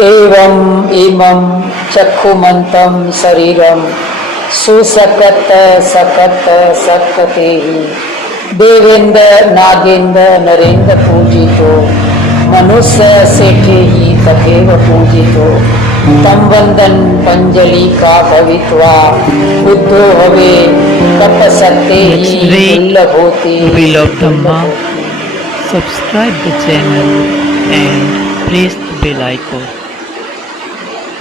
एवं इमं चक्षुमन्तं शरीरं सुसकत सकत सकते देवेंद्र नागेंद्र नरेंद्र पूजितो मनुष्य सेठे ही तथैव पूजितो तम वंदन पंजलि का भवित्वा बुद्धो हवे कप सत्ते ही दुर्लभोति। Beloved Dhamma, subscribe the channel and press the bell icon.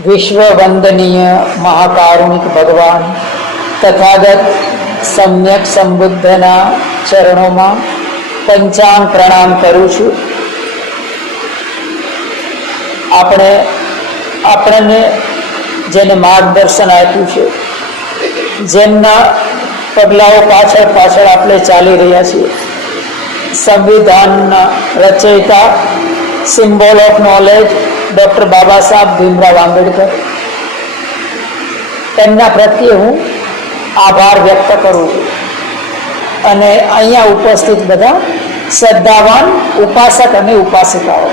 विश्व वंदनीय महाकारुणिक भगवान तथागत सम्यक संबुद्धना चरणों में पंचांग प्रणाम करूँ छूं। આપણે જેને માર્ગદર્શન આપ્યું છે, જેમના પગલાઓ પાછળ પાછળ આપણે ચાલી રહ્યા છીએ, સંવિધાનના રચયિતા symbol of knowledge doctor Baba Saheb Bhimrao Ambedkar, તેમના પ્રત્યે હું આભાર વ્યક્ત કરું છું અને અહીંયા ઉપસ્થિત બધા શ્રદ્ધાવાન ઉપાસક અને ઉપાસિકાઓ,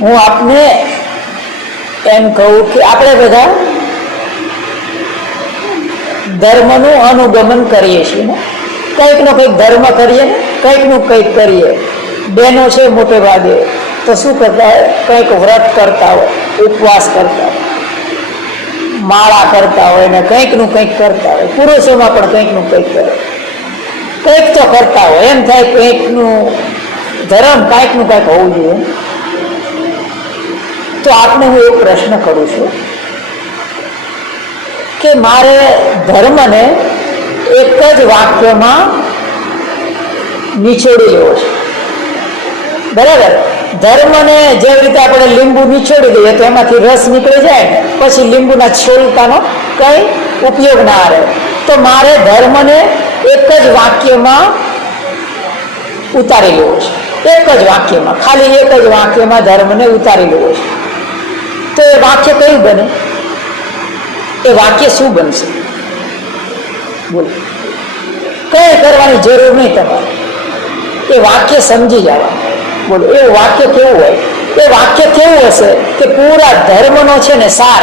હું આપને એમ કહું કે આપણે બધા ધર્મનું અનુગમન કરીએ છીએ ને, કંઈકનો કંઈક ધર્મ કરીએ ને, કંઈકનું કંઈક કરીએ. બહેનો છે મોટે ભાગે તો શું કરતા હોય, કંઈક વ્રત કરતા હોય, ઉપવાસ કરતા હોય, માળા કરતા હોય ને કંઈકનું કંઈક કરતા હોય. પુરુષોમાં પણ કંઈકનું કંઈક કરે, કંઈક તો કરતા હોય. એમ થાય કંઈકનું ધર્મ કંઈકનું કંઈક હોવું જોઈએ. તો આપને હું એક પ્રશ્ન કરું છું કે મારે ધર્મને એક જ વાક્યમાં નિચોડી લેવો છે, બરાબર? ધર્મને જેવી રીતે આપણે લીંબુ નિચોડી દઈએ તો એમાંથી રસ નીકળી જાય, પછી લીંબુના છોલકાનો કંઈ ઉપયોગ ના રહે. તો મારે ધર્મને એક જ વાક્યમાં ઉતારી લેવો છે, એક જ વાક્યમાં, ખાલી એક જ વાક્યમાં ધર્મને ઉતારી લેવો છે. તો એ વાક્ય કયું બને? એ વાક્ય શું બનશે? બોલો. કઈ કરવાની જરૂર નહીં તમારે, એ વાક્ય સમજી જવાનું. બોલો, એ વાક્ય કેવું હોય? એ વાક્ય કેવું હશે કે પૂરા ધર્મનો છે ને સાર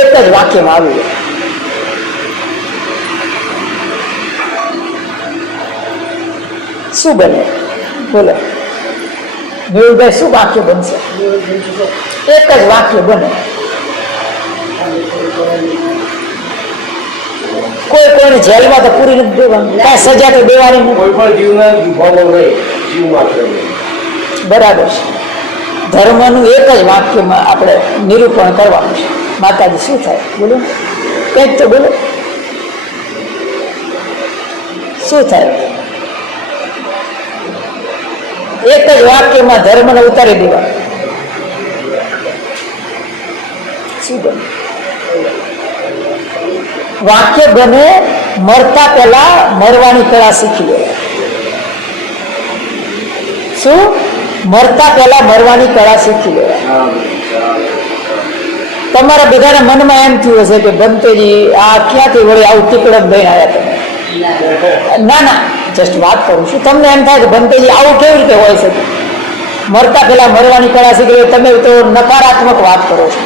એક જ વાક્યમાં આવી જાય. શું બને? બોલો મેહુલભાઈ, શું વાક્ય બનશે? એક જ વાક્ય બને. કોઈ કોઈને જેલમાં તો પૂરી નથી દેવાની, કાંઈ સજા તો દેવાની નથી. બરાબર છે. ધર્મનું એક જ વાક્યમાં આપણે નિરૂપણ કરવાનું છે. માતાજી શું થાય? બોલો કંઈક તો બોલો, શું થાય? એક જ વાક્યમાં ધર્મને ઉતારી દેવા. શું બને? વાક્ય બને મરતા પહેલા મરવાની કળા શીખી લે. શું? મરતા પહેલા મરવાની કળા શીખી લે. તમારા બધાના મનમાં એમ થયું હશે કે બંતેજી આ ક્યાંથી વળી આવું ટીકડમ દઈને આવ્યા તમે? ના ના, જસ્ટ વાત કરું છું. તમને એમ થાય કે બંતેજી આવું કેવી રીતે હોય શકે? મરતા પહેલા મરવાની કળા શીખી. તમે તો નકારાત્મક વાત કરો છો.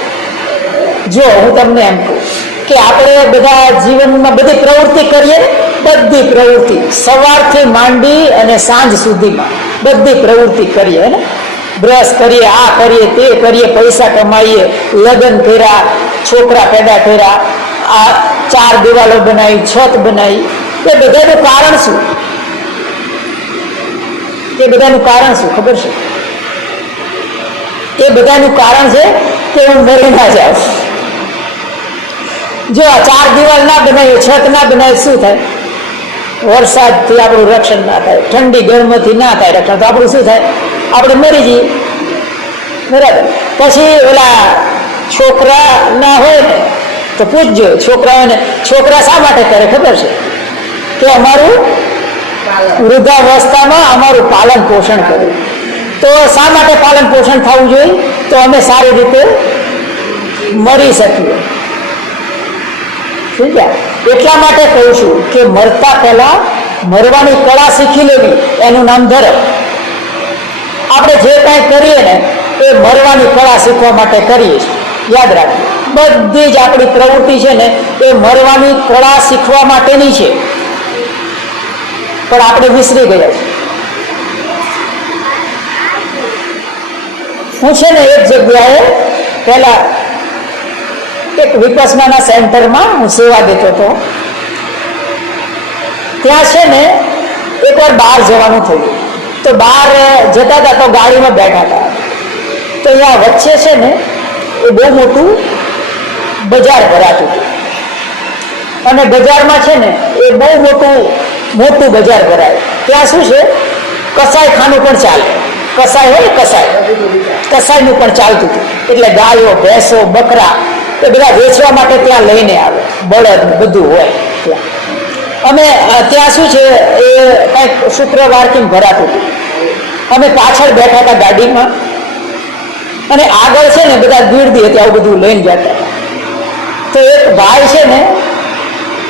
જો હું તમને એમ કહું કે આપણે બધા જીવનમાં બધી પ્રવૃત્તિ કરીએ, બધી પ્રવૃત્તિ સવારથી માંડી અને સાંજ સુધીમાં બધી પ્રવૃત્તિ કરીએ ને, બ્રશ કરીએ, આ કરીએ, તે કરીએ, પૈસા કમાઈએ, લગ્ન કર્યા, છોકરા પેદા કર્યા, આ 4 દિવાલો બનાવી, છત બનાવી, એ બધાનું કારણ શું? એ બધાનું કારણ શું ખબર છે? એ બધાનું કારણ છે કે હું મરી ના જાઉં. જો આ 4 દિવાલ ના બનાવીએ, છત ના બનાવીએ, શું થાય? વરસાદથી આપણું રક્ષણ ના થાય, ઠંડી ગરમથી ના થાય રક્ષણ, તો આપણું શું થાય? આપણે મરી જઈએ, બરાબર? પછી ઓલા છોકરા ના હોય ને તો પૂછજો છોકરાઓને, છોકરા શા માટે કરે ખબર છે? કે અમારું વૃદ્ધાવસ્થામાં અમારું પાલન પોષણ કર્યું. તો શા માટે પાલન પોષણ થવું જોઈએ? તો અમે સારી રીતે મરી શકીએ. એટલા માટે કહું છું કે મરતા પહેલા મરવાની કળા શીખી લેવી, એનું નામ ધર્મ. આપણે જે કાંઈ કરીએ ને એ મરવાની કળા શીખવા માટે કરીએ છીએ. યાદ રાખજો, બધી જ આપણી પ્રવૃત્તિ છે ને એ મરવાની કળા શીખવા માટેની છે, પણ આપણે વિસરી ગયા છીએ. હું છે ને એક જગ્યાએ પહેલા એક વિપસનાના સેન્ટરમાં હું સેવા દેતો હતો. ત્યાં છે ને એકવાર બહાર જવાનું થયું, તો બહાર જતા હતા તો ગાડીમાં બેઠા હતા. તો અહીંયા વચ્ચે છે ને એ બહુ મોટું બજાર ભરાતું હતું, અને બજારમાં છે ને એ બહુ મોટું બજાર ભરાય. ત્યાં શું છે, કસાઈખાનું પણ ચાલે, કસાઈ હોય કસાઈનું પણ ચાલતું હતું. એટલે ગાયો, ભેંસો, બકરા એ બધા વેચવા માટે ત્યાં લઈને આવે, બળદ બધું હોય ત્યાં. અમે ત્યાં શું છે એ કંઈક શુક્રવાર કેમ ભરાતું હતું. અમે પાછળ બેઠા હતા ગાડીમાં, અને આગળ છે ને બધા ગીરદી હતી, આવું બધું લઈને જતા હતા. તો એક ભાઈ છે ને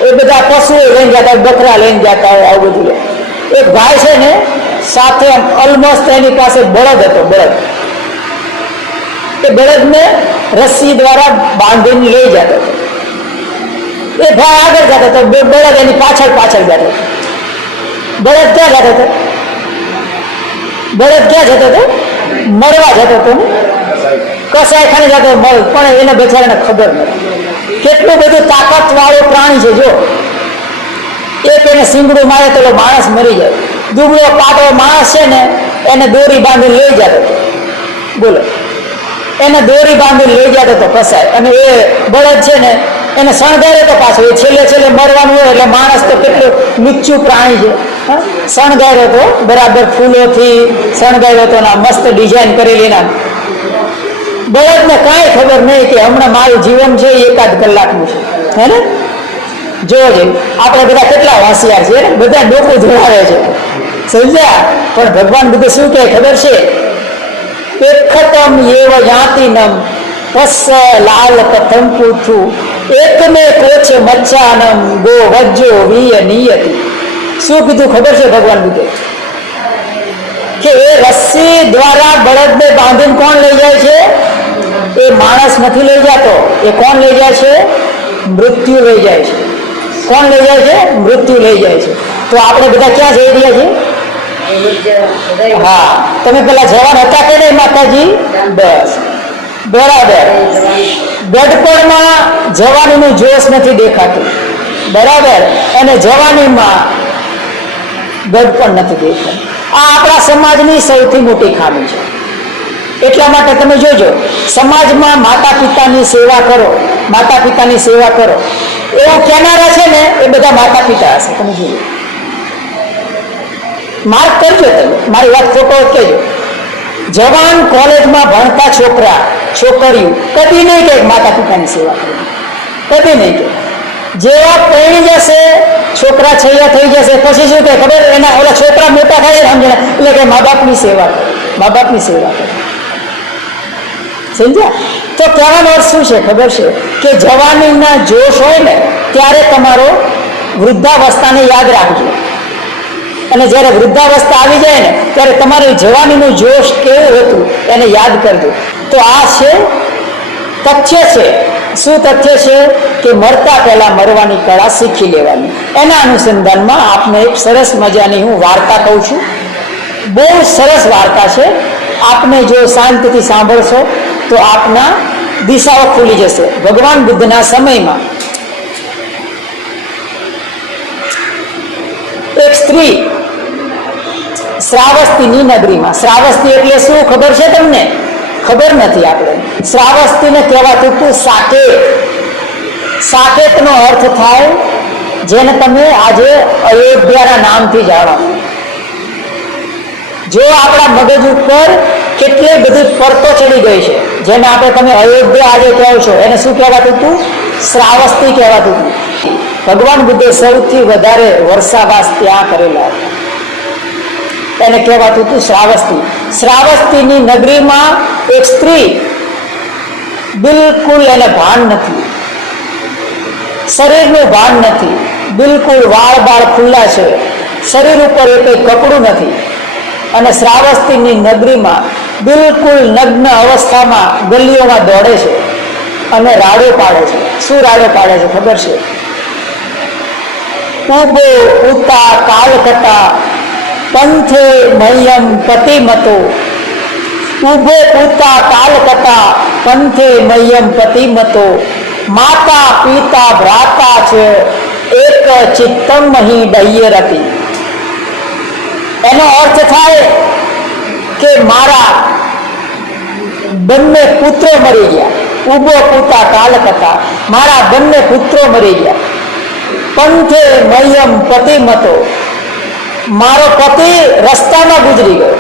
એ બધા પશુઓ લઈને જતા હોય, બકરા લઈને જતા હોય, આવું બધું લે. એક ભાઈ છે ને સાથે ઓલમોસ્ટ એની પાસે બળદ હતો, બળદ. એ બળદને રસ્સી દ્વારા બાંધીને લઈ જતો હતો. એ ભાઈ આગળ જતો હતો, બળદ એની પાછળ જતો હતો. બળદ ક્યાં જતો હતો? બળદ ક્યાં જતો હતો? મરવા જતો હતો ને, કસાઈખાને જતો મળ. પણ એને બચારાને ખબર નથી કેટલું બધું તાકાત વાળું પ્રાણી છે. જો એક એને સિંગડું મારે તો માણસ મરી જાય. દુબળો પાટો માણસ છે ને એને દોરી બાંધીને લઈ જતો હતો. બોલો, એને દોરી બાંધીને લઈ જતો હતો કસાય. અને એ બળદ છે ને એને શણગારે તો પાછો એ છેલ્લે મરવાનું હોય. એટલે માણસ તો કેટલું નીચું પ્રાણી છે. શણગાર્યો તો બરાબર, ફૂલોથી શણગાર્યો તો, ના મસ્ત ડિઝાઇન કરેલી. ના બળદને કાંઈ ખબર નહીં કે હમણાં મારું જીવન છે એકાદ કલાકનું છે, હે ને? જોજે આપણે બધા કેટલા હોશિયાર છે ને, બધા ડોકું ધોળાવે છે, સમજ્યા? પણ ભગવાન બધું શું કહે ખબર છે? એકતમ એવ જાતિનમ પસ્સ લાલ કથમ પૂથું એકમે કોચ મચ્છાનમ ગો વજ્જો વિય નિયતિ. શું કીધું ખબર છે ભગવાન બધે? કે એ રસ્સી દ્વારા બળદને બાંધીને કોણ લઈ જાય છે? એ માણસ નથી લઈ જતો. એ કોણ લઈ જાય છે? મૃત્યુ લઈ જાય છે. કોણ લઈ જાય છે? મૃત્યુ લઈ જાય છે. તો આપણે બધા ક્યાં જઈ રહ્યા છીએ? હા, તમે પેલા જવાન હતા કે નહીં માતાજી? બસ બરાબર. ગઢપણમાં જવાનીનું જોશ નથી દેખાતું, બરાબર, અને જવાનીમાં ગઢપણ નથી દેખાતું. આ આપણા સમાજની સૌથી મોટી ખામી છે. એટલા માટે તમે જોજો, સમાજમાં માતા પિતાની સેવા કરો, માતા પિતાની સેવા કરો એવું કહેનારા છે ને એ બધા માતા પિતા હશે. તમે જોજો, માર્ક કરજો, તમે મારી વાત ફોટો કહેજો. જવાન કોલેજમાં ભણતા છોકરા છોકરીઓ કદી નહીં કે માતા પિતાની સેવા કરવી, કદી નહીં કે. જેવા પરણી જશે, છોકરા છૈયા થઈ જશે, પછી શું કે ખબર? એના ઓલા છોકરા મોટા થાય સમજે, એટલે કે મા બાપની સેવા કરે, મા બાપની સેવા કરે, સમજ્યા? તો કહેવાનો અર્થ શું છે ખબર છે? કે જવાનીના જોશ હોય ને ત્યારે તમારો વૃદ્ધાવસ્થાને યાદ રાખજો, અને જ્યારે વૃદ્ધાવસ્થા આવી જાય ને ત્યારે તમારું જવાનીનું જોશ કેવું હતું એને યાદ કરજો. તો આ છે તથ્ય છે. શું તથ્ય છે? કે મરતા પહેલા મરવાની કળા શીખી લેવાની. એના અનુસંધાનમાં આપને એક સરસ મજાની હું વાર્તા કહું છું. બહુ સરસ વાર્તા છે. આપને જો શાંતિથી સાંભળશો તો આપના દિશાઓ ખુલી જશે. ભગવાન બુદ્ધના સમયમાં એક સ્ત્રી શ્રાવસ્તીની નગરીમાં, શ્રાવસ્તી એટલે શું ખબર છે તમને? ખબર નથી. આપણે શ્રાવસ્તીને કહેવાતું હતું સાકેત. સાકેતનો અર્થ થાય જેને તમે આજે અયોધ્યાના નામથી જાણો. જો આપણા મગજ ઉપર કેટલી બધી પરતો ચડી ગઈ છે, જેને આપણે તમે અયોધ્યા આજે કહો છો, એને શું કહેવાતું હતું? શ્રાવસ્તી કહેવાતું હતું. ભગવાન બુદ્ધે સૌથી વધારે વર્ષાવાસ ત્યાં કરેલા હતા, એને કહેવાતું હતું શ્રાવસ્તી. શ્રાવસ્તીની નગરીમાં એક સ્ત્રી, બિલકુલ એને ભાન નથી, શરીરનું ભાન નથી, બિલકુલ વાળ બાળ ખુલ્લા છે, શરીર ઉપર એ કંઈ કપડું નથી, અને શ્રાવસ્તીની નગરીમાં બિલકુલ નગ્ન અવસ્થામાં ગલીઓમાં દોડે છે અને રાડો પાડે છે. શું રાડો પાડે છે ખબર છે? ઉબો ઉતા કાલકટા પંથે મહ્યમ પતિમતો. ઉભો ઉતા કાલકટા પંથે મહ્યમ પતિમતો. માતા પિતા ભ્રાતા છે એક ચિત્તમ મહી ડહ્યરતી. એનો અર્થ થાય કે મારા બંને પુત્રો મરી ગયા. ઉભો પુતા કાલકતા, મારા બંને પુત્રો મરી ગયા. પંથે મહ્યમ પતિમતો, મારો પતિ રસ્તામાં ગુજરી ગયો.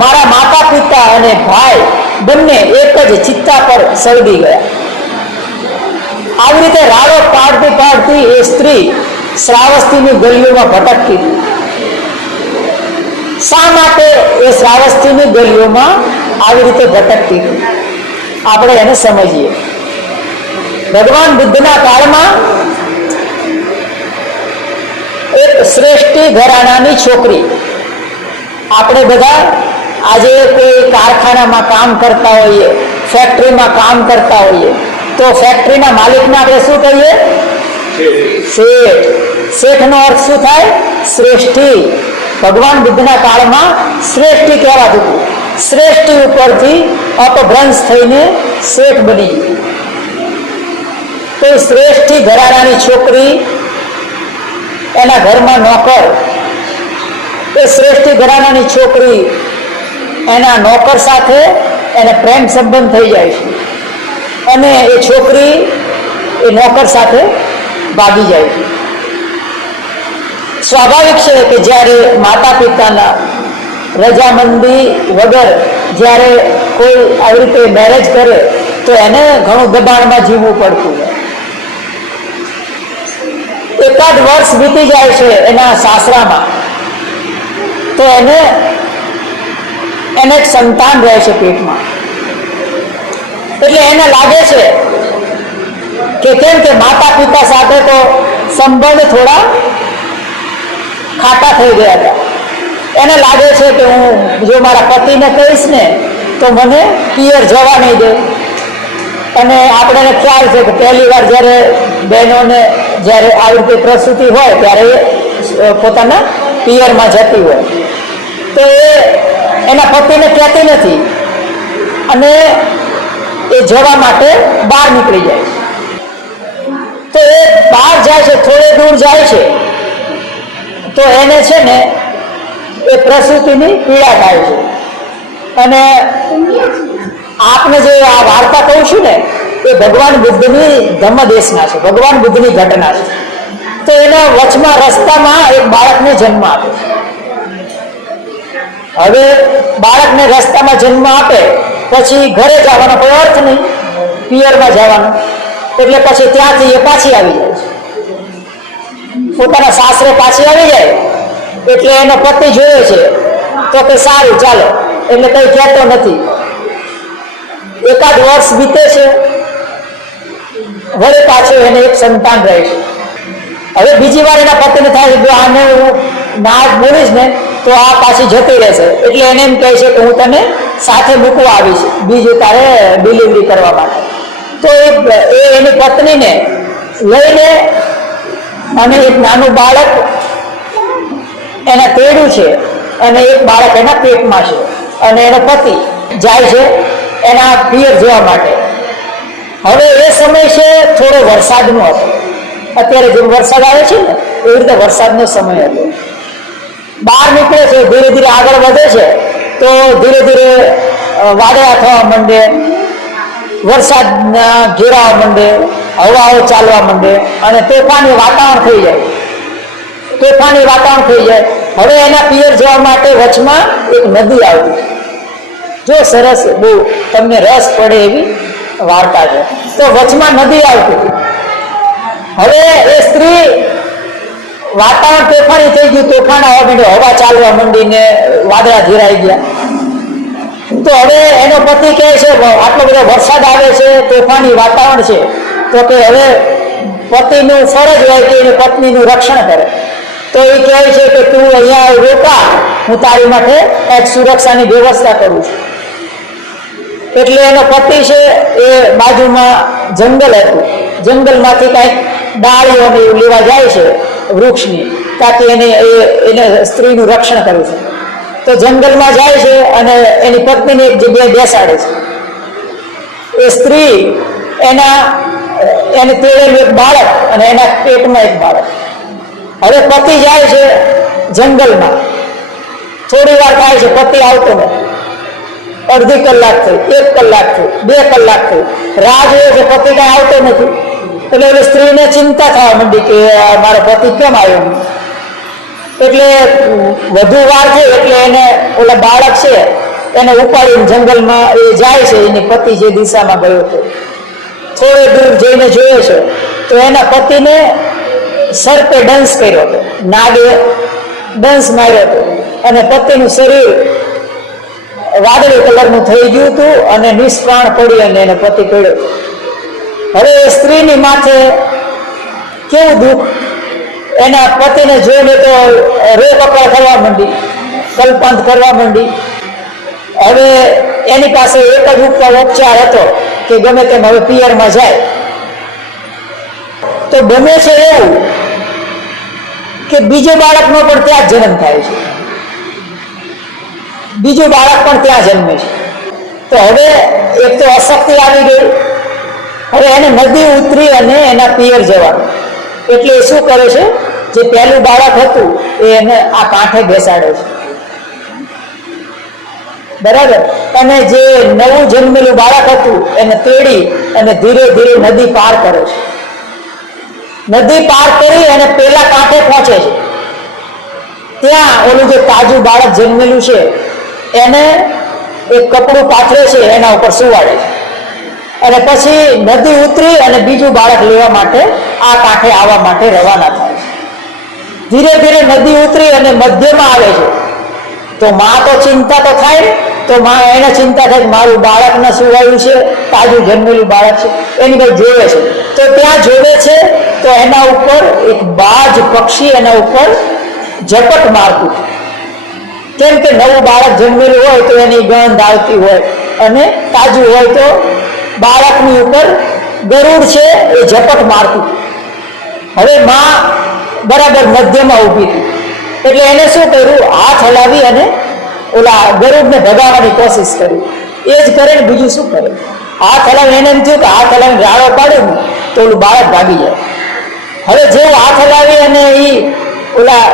મારા માતા પિતા અને ભાઈ બંને એક જ ચિત્તા પર સળગી ગયા. આવી રીતે રાડો પાડતી પાડતી એ સ્ત્રી શ્રાવસ્તીની ગલીઓમાં ભટકતી હતી. શા માટે એ શ્રાવસ્તીની ગલીઓમાં આવી રીતે ભટકતી હતી? આપણે એને સમજીએ. ભગવાન બુદ્ધના કાળમાં એક શ્રેષ્ઠી ઘરાણાની છોકરી, આપણે બધા આજે કોઈ કારખાનામાં કામ કરતા હોઈએ, ફેક્ટરીમાં કામ કરતા હોઈએ, તો ફેક્ટરીના માલિકને આપણે શું કહીએ? શેઠ. શેઠનો અર્થ શું થાય? શ્રેષ્ઠી. ભગવાન બુદ્ધના કાળમાં શ્રેષ્ઠી કહેવાતું હતું. શ્રેષ્ઠી ઉપરથી અપભ્રંશ થઈને શેઠ બની ગયું. તો શ્રેષ્ઠી ઘરાણાની છોકરી, એના ઘરમાં નોકર. એ શ્રેષ્ઠી ઘરાણાની છોકરી એના નોકર સાથે એને પ્રેમ સંબંધ થઈ જાય છે અને એ છોકરી એ નોકર સાથે ભાગી જાય છે. સ્વાભાવિક છે કે જ્યારે માતા પિતાના રજામંદી વગર જ્યારે કોઈ આવી રીતે મેરેજ કરે તો એને ઘણું દબાણમાં જીવવું પડતું હોય. એકાદ વર્ષ વીતી જાય છે એના સાસરામાં, તો એને એક સંતાન રહે છે પેટમાં. એટલે એને લાગે છે કે કેમ કે માતા પિતા સાથે તો સંબંધ થોડા ખાટા થઈ ગયા હતા. એને લાગે છે કે હું જો મારા પતિને કહીશ ને તો મને પિયર જવા નહીં દે. અને આપણને ખ્યાલ છે કે પહેલી વાર જ્યારે બહેનોને જ્યારે આવી રીતે પ્રસૂતિ હોય ત્યારે એ પોતાના પિયરમાં જતી હોય તો એ એના પતિને કહેતી નથી અને એ જવા માટે બહાર નીકળી જાય છે. તો એ બહાર જાય છે, થોડે દૂર જાય છે તો એને છે ને એ પ્રસૂતિની પીડા થાય છે. અને આપને જે આ વાર્તા કહું છું ને એ ભગવાન બુદ્ધની ધમ્મદેશના છે, ભગવાન બુદ્ધની ઘટના છે. તો એના વચમાં રસ્તામાં એક બાળકને જન્મ આપે. હવે બાળકને રસ્તામાં જન્મ આપે પછી ઘરે જવાનો કોઈ અર્થ નહીં, પિયરમાં જવાનો. એટલે પછી ત્યાંથી એ પાછી આવી જાય છે, પોતાના સાસરે પાછી આવી જાય. એટલે એનો પતિ જોયો છે તો કે સારું ચાલો, એટલે કઈ કહેતો નથી. એકાદ વર્ષ બીતે છે, વળી પાછું એને એક સંતાન રહે છે. હવે બીજી વાર એના પતિને થાય જો આને હું ના બોલીશ ને તો આ પાછી જતી રહેશે. એટલે એને એમ કહે છે કે હું તને સાથે મૂકવા આવીશ બીજું તારે ડિલિવરી કરવા માટે. તો એ એની પત્નીને લઈને અને એક નાનું બાળક એના તેડું છે અને એક બાળક એના પેટમાં છે અને એનો પતિ જાય છે એના પિયર જવા માટે. હવે એ સમય છે થોડો વરસાદનો હતો. અત્યારે જેમ વરસાદ આવે છે ને એવી રીતે વરસાદનો સમય હતો. બહાર નીકળે છે, ધીરે ધીરે આગળ વધે છે તો ધીરે ધીરે વાદળા થવા માંડે, વરસાદના ઘેરાવા માંડે, હવાઓ ચાલવા માંડે અને તોફાની વાતાવરણ થઈ જાય. તોફાની વાતાવરણ થઈ જાય. હવે એના પિયર જવા માટે વચમાં એક નદી આવતી. જો સરસ, બહુ તમને રસ પડે એવી વાર્તા છે. તો વચમાં નદી આવતી. હવે એ સ્ત્રી વાતાવરણ તોફાની થઈ ગયું, તોફાન આવવા માંડ્યું, હવા ચાલવા માંડીને વાદળા ધીરાઈ ગયા. તો હવે એનો પતિ કહે છે આટલો બધો વરસાદ આવે છે, તોફાની વાતાવરણ છે, તો કે હવે પતિનું ફરજ હોય કે એની પત્નીનું રક્ષણ કરે. તો તો એ કહે છે કે તું અહીંયા રોકા, હું તારી માટે એક સુરક્ષાની વ્યવસ્થા કરું છું. એટલે એનો પતિ છે એ બાજુમાં જંગલ હતું, જંગલમાંથી કાંઈક ડાળીઓને એવું લેવા જાય છે વૃક્ષની, તાકી એને સ્ત્રીનું રક્ષણ કરી શકે. તો જંગલમાં જાય છે અને એની પત્નીને એક જગ્યાએ બેસાડે છે. એ સ્ત્રી એને તેડેલું એક બાળક અને એના પેટમાં એક બાળક. હવે પતિ જાય છે જંગલમાં, થોડી વાર થાય છે, પતિ આવતો નથી. અડધી કલાક થઈ, 1 કલાક થઈ, 2 કલાક થઈ, રાહ જોઈએ છે, પતિ કઈ આવતો નથી. એટલે ઓલી સ્ત્રીને ચિંતા થવા માંડી કે મારો પતિ કેમ આવ્યો નહીં. એટલે વધુ વાર થઈ એટલે એને ઓલા બાળક છે એને ઉપાડીને જંગલમાં એ જાય છે, એની પતિ જે દિશામાં ગયો હતો. થોડે દૂર જઈને જોયે છે તો એના પતિને સર્પે દંશ કર્યો હતો, નાગે દંશ માર્યો હતો અને પતિનું શરીર વાદળી કલરનું થઈ ગયું હતું અને નિષ્પ્રાણ પડી અને એને પતિ પડ્યો. હવે એ સ્ત્રીની માથે કેવું દુઃખ, એના પતિને જોઈને તો રેકકળ કરવા માંડી, કલ્પાંત કરવા માંડી. હવે એની પાસે એક જ ઉપચાર હતો કે ગમે તેમ હવે પિયરમાં જાય. તો બને છે એવું કે બીજો બાળકનો પણ ત્યાં જ જન્મ થાય છે, બીજું બાળક પણ ત્યાં જન્મે છે. તો હવે એક તો અશક્તિ આવી ગઈ. હવે એને નદી ઉતરી અને એના પિયર જવાનું. એટલે એ શું કરે છે, જે પહેલું બાળક હતું એને આ કાંઠે બેસાડે છે, બરાબર. અને જે નવું જન્મેલું બાળક હતું એને તેડી અને ધીરે ધીરે નદી પાર કરે છે. નદી પાર કરી અને પેલા કાંઠે પહોંચે છે. ત્યાં ઓલું જે તાજું બાળક જન્મેલું છે એને એક કપડું પાથરે છે, એના ઉપર સુવાડે છે. અને પછી નદી ઉતરી અને બીજું બાળક લેવા માટે આ કાંઠે આવવા માટે રવાના થાય છે. ધીરે ધીરે નદી ઉતરી અને મધ્યમાં આવે છે. તો માં તો ચિંતા તો થાય, તો માં એને ચિંતા થાય મારું બાળક ને સુવાયું છે, તાજું જન્મેલું બાળક છે, એની કઈ જોવે છે. તો ત્યાં જોવે છે તો એના ઉપર એક બાજ પક્ષી એના ઉપર ઝપટ મારતું. કેમ કે નવું બાળક જન્મેલું હોય તો એની ગંધ આવતી હોય અને તાજું હોય તો બાળકની ઉપર ગરુડ છે એ ઝપટ મારતું. હવે માં બરાબર મધ્યમાં ઊભી હતી એટલે એને શું કર્યું, હાથ હલાવી અને ઓલા ગરુડને ભગાવવાની કોશિશ કરી. એ જ કરે ને બીજું શું કરે, હાથ હલાવીને એને એમ થયું કે હાથ હલાવીને રાડો પાડે ને તો ઓલું બાળક ભાગી જાય. હવે જેવું હાથ હલાવી અને એ ઓલા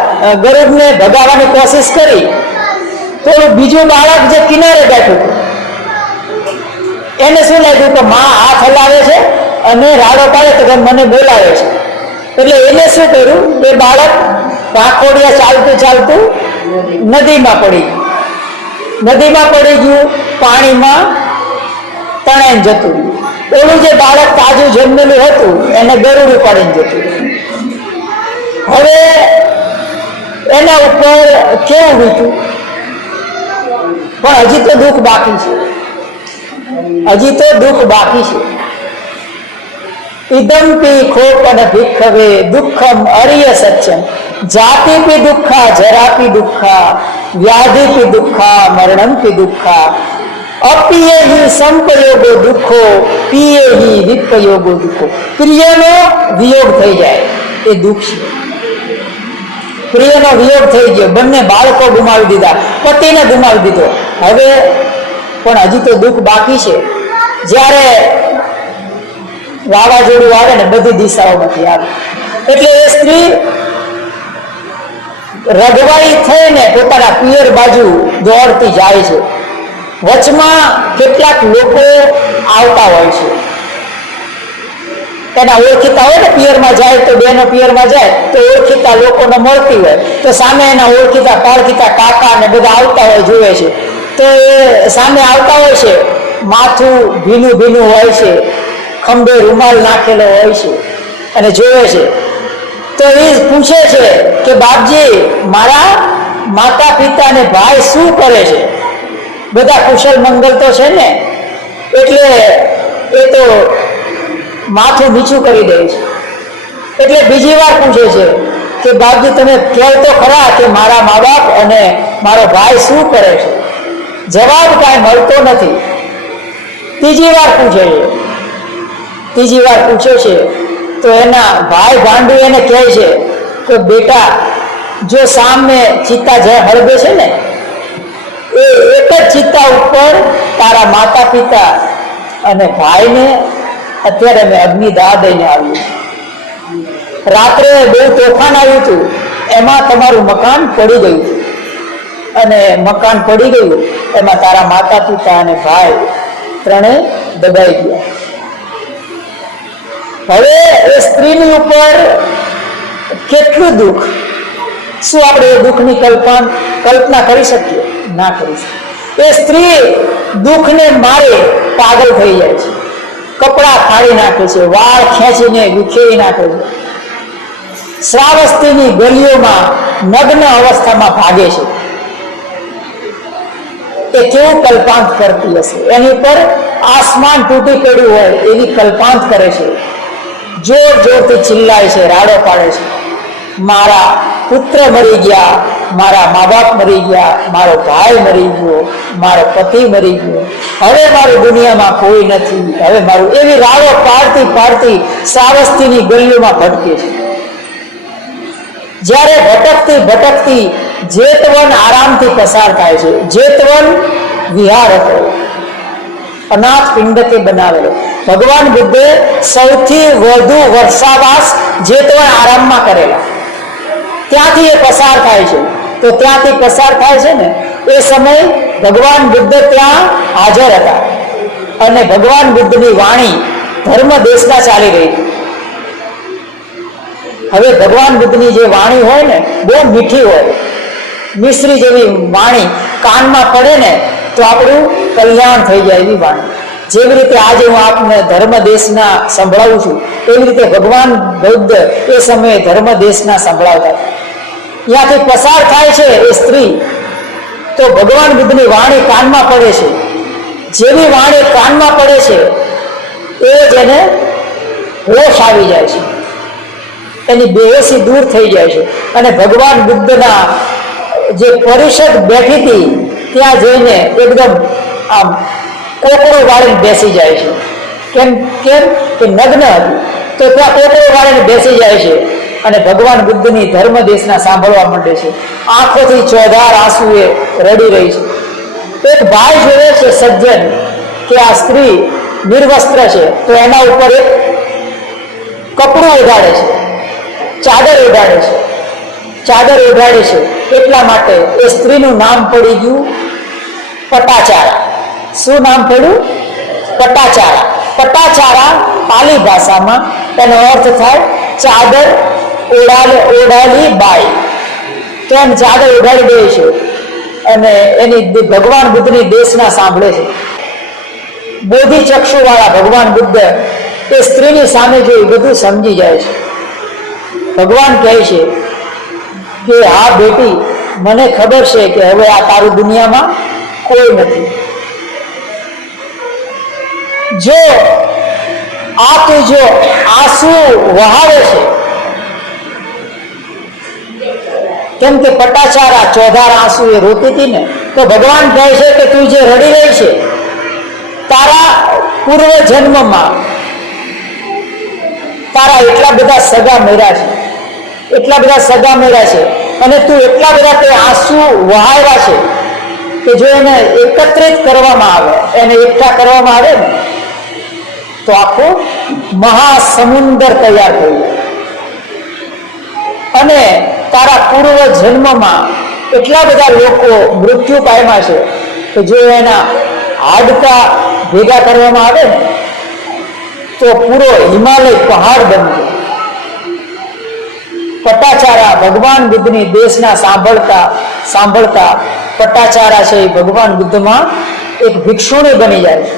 ગરુડને ભગાવવાની કોશિશ કરી તો બીજું બાળક જે કિનારે બેઠું એને શું લાગ્યું કે માં હાથ હલાવે છે અને રાડો પાડે તો મને બોલાવે છે. એટલે એને શું કર્યું, એ બાળક પાંખોડિયા ચાલતું ચાલતું નદીમાં પડી ગયું. નદીમાં પડી ગયું, પાણીમાં તણાઈને જતું રહ્યું. ઓલું જે બાળક તાજું જન્મેલું હતું એને ગરુડ ઉપાડીને જતું રહ્યું. હવે એના ઉપર કેવું વીતું, પણ હજી તો દુઃખ બાકી છે, હજી તો દુઃખ બાકી છે. ઇદમ્પી ખોપ અને ભિક્ષવે દુઃખમ અરિય સત્યમ જાતિપી દુઃખા જરાપી દુઃખા વ્યાધિપી દુઃખા મરણમપી દુઃખા અપિયે હિ સંપયોગો દુઃખો પિયે હિ વિપયોગો દુઃખો. પ્રિયનો વિયોગ થઈ જાય એ દુઃખ છે. પ્રિયનો વિયોગ થઈ ગયો, બંને બાળકો ગુમાવી દીધા, પતિને ગુમાવી દીધો. હવે પણ હજી તો દુઃખ બાકી છે. જ્યારે વાવાઝોડું આવે ને બધી દિશાઓમાંથી આવે એટલે એ સ્ત્રી રઘવાઈ થઈને પોતાના પિયર બાજુ દોડતી જાય છે. વચમાં કેટલાક લોકો આવતા હોય છે, એના ઓળખીતા હોય ને, પિયરમાં જાય તો બેનો પિયરમાં જાય તો ઓળખીતા લોકોને મળતી હોય તો સામે એના ઓળખીતા પાળખીતા કાકા ને બધા આવતા હોય, જોવે છે. તો એ સામે આવતા હોય છે, માથું ભીનું ભીનું હોય છે, ખંભે રૂમાલ નાખેલો હોય છે અને જોવે છે. તો એ પૂછે છે કે બાપજી મારા માતા પિતા ને ભાઈ શું કરે છે, બધા કુશળ મંગલ તો છે ને? એટલે એ તો માથું નીચું કરી દે છે. એટલે બીજી વાર પૂછે છે કે બાપજી તમે કહો તો ખરા કે મારા મા બાપ અને મારો ભાઈ શું કરે છે? જવાબ કાંઈ મળતો નથી. ત્રીજી વાર પૂછે છે તો એના ભાઈ ભાંડુ એને કહે છે કે બેટા, જો સામે ચિત્તા જે હળગે છે ને એ એક જ ચિત્તા ઉપર તારા માતા પિતા અને ભાઈને અત્યારે મેં અગ્નિદાહ દઈને આવ્યું. રાત્રે બહુ તોફાન આવ્યું હતું, એમાં તમારું મકાન પડી ગયું હતું અને મકાન પડી ગયું એમાં તારા માતા પિતા અને ભાઈ ત્રણે દબાઈ ગયા. હવે એ સ્ત્રીની ઉપર કેટલું દુઃખ! શું આપણે એ દુઃખની કલ્પના કરી શકીએ? ના કરી શકીએ. એ સ્ત્રી દુઃખને મારે પાગલ થઈ જાય છે, કપડાં ફાડી નાખે છે, વાળ ખેંચીને વિખેરી નાખે છે, શ્રાવસ્તીની ગલીઓમાં નગ્ન અવસ્થામાં ભાગે છે. એ કેવું કલ્પાંત કરતી હશે? એની પર આસમાન તૂટી પડ્યું હોય એવી કલ્પાંત કરે છે, જોર જોરથી ચિલ્લાય છે, રાડો પાડે છે, મારા પુત્ર મરી ગયા, મારા મા બાપ મરી ગયા, મારો ભાઈ મરી ગયો, મારો પતિ મરી ગયો, હવે મારી દુનિયામાં કોઈ નથી, હવે મારું, એવી રાડો પાડતી પાડતી શ્રાવસ્તીની ગલીઓમાં ભટકે છે. જ્યારે ભટકતી ભટકતી જેતવન આરામથી પસાર થાય છે. જેતવન વિહાર હતો, અનાથ પિંડકે બનાવેલો. ભગવાન બુદ્ધે સૌથી વધુ વર્ષાવાસ જેતવન આરામમાં કરેલા. ત્યાંથી એ પસાર થાય છે. તો ત્યાંથી પસાર થાય છે ને એ સમય ભગવાન બુદ્ધ ત્યાં હાજર હતા અને ભગવાન બુદ્ધની વાણી ધર્મ દેશમાં ચાલી રહી હતી. હવે ભગવાન બુદ્ધની જે વાણી હોય ને બહુ મીઠી હોય, મિશ્રી જેવી વાણી કાનમાં પડે ને તો આપણું કલ્યાણ થઈ જાય એવી વાણી. જેવી રીતે આજે હું આપને ધર્મ દેશના સંભળાવું છું એવી રીતે ભગવાન બુદ્ધ એ સમયે ધર્મ દેશના સંભળાવતા. ત્યાંથી પસાર થાય છે એ સ્ત્રી તો ભગવાન બુદ્ધની વાણી કાનમાં પડે છે. જેવી વાણી કાનમાં પડે છે એ જ એને હોશ આવી જાય છે, એની બેહોશી દૂર થઈ જાય છે અને ભગવાન બુદ્ધના જે પરિષદ બેઠી હતી ત્યાં જઈને એકદમ આમ કોકડો વાળીને બેસી જાય છે. કેમ કેમ કે નગ્ન હતી તો ત્યાં કોકડો વાળીને બેસી જાય છે અને ભગવાન બુદ્ધની ધર્મ દેશના સાંભળવા માંડે છે. આંખોથી ચોધાર આંસુએ રડી રહી છે. એક ભાઈ જોવે છે સજ્જન કે આ સ્ત્રી નિર્વસ્ત્ર છે તો એના ઉપર એક કપડું ઓઢાડે છે, ચાદર ઓઢાડે છે, ચાદર ઓઢાડે છે. એટલા માટે એ સ્ત્રીનું નામ પડી ગયું પટાચારા. શું નામ પડ્યું? પટાચારા. પટાચારા પાલી ભાષામાં એનો અર્થ થાય ચાદર ઓઢાડી બાઈ. તો એમ ચાદર ઓઢાડી દે છે અને એની ભગવાન બુદ્ધની દેશના સાંભળે છે. બોધિ ચક્ષુ વાળા ભગવાન બુદ્ધ એ સ્ત્રીની સામે જોઈ બધું સમજી જાય છે. ભગવાન કહે છે કે હા બેટી, મને ખબર છે કે હવે આ તારું દુનિયામાં કોઈ નથી. જો આ તું જો આંસુ વહાવે છે, કેમ કે પટાચારા ચોધાર આંસુ એ રોતી હતી ને, તો ભગવાન કહે છે કે તું જે રડી રહી છે તારા પૂર્વ જન્મમાં તારા એટલા બધા સગા મેળ્યા છે, એટલા બધા સગા મેળ્યા છે અને તું એટલા બધા તે આંસુ વહાવ્યા છે કે જો એને એકત્રિત કરવામાં આવે, એને એકઠા કરવામાં આવે ને તો આખો મહાસમુદ્ર તૈયાર થઈ જાય. અને તારા પૂર્વ જન્મમાં એટલા બધા લોકો મૃત્યુ પામ્યા છે કે જો એના હાડકા ભેગા કરવામાં આવે ને તો પૂરો હિમાલય પહાડ બની જાય. પટાચારા ભગવાન બુદ્ધની દેશના સાંભળતા પટાચારા છે એ ભગવાન બુદ્ધમાં એક ભિક્ષુણી બની જાય છે.